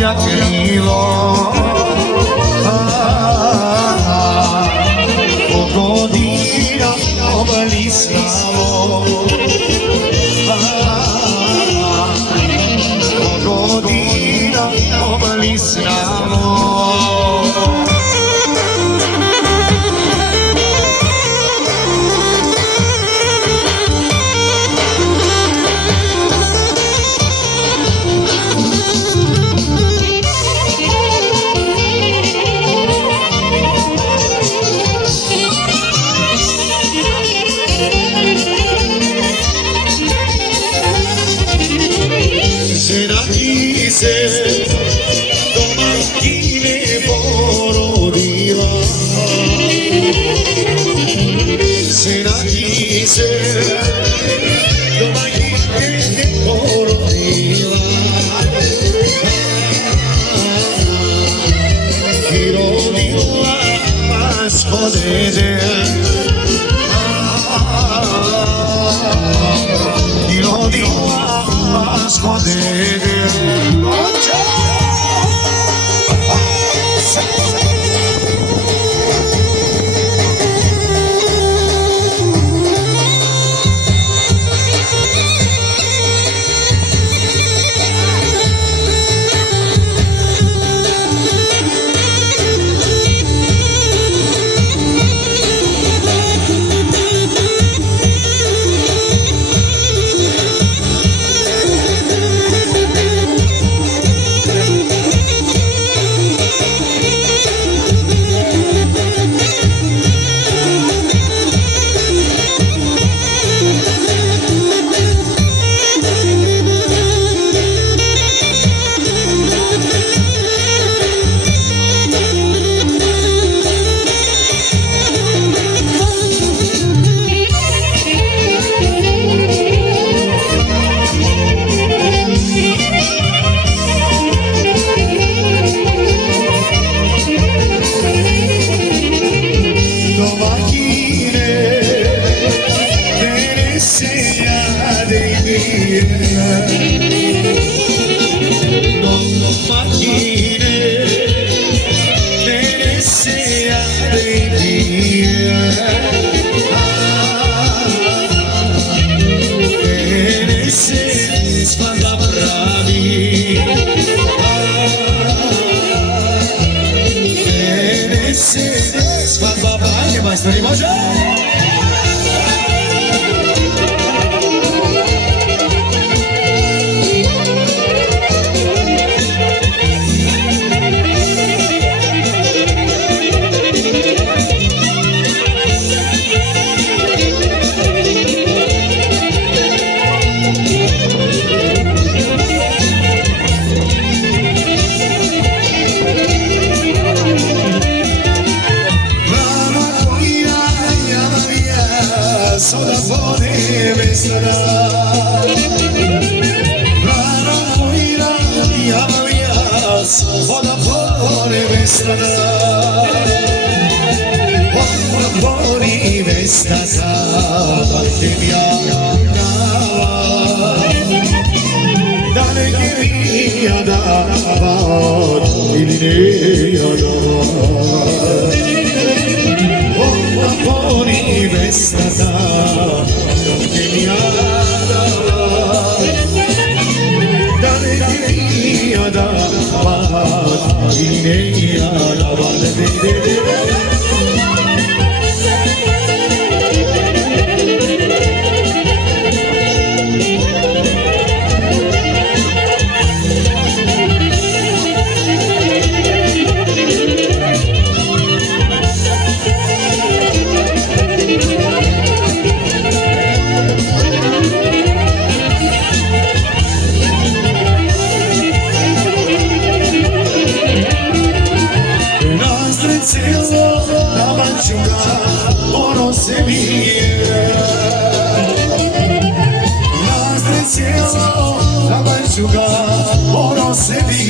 dobija krilo. Od godina oblisnalo, od godina oblisnalo. Domaćine porodila, žena ti se domaćine porodila i rodila vaško dede, i rodila vaško dede. Majstori, može? Soda pone vesara, rana moira javia, soda pone vesara, soda pone vesara, batevia nava, da ne queria dar, ili ne dar. Poni vestada, che mi ada, da ne queria dar, ili ne dar. Cijelo na mačuga, ono se bije. Nazre cijelo na mačuga, ono se bije.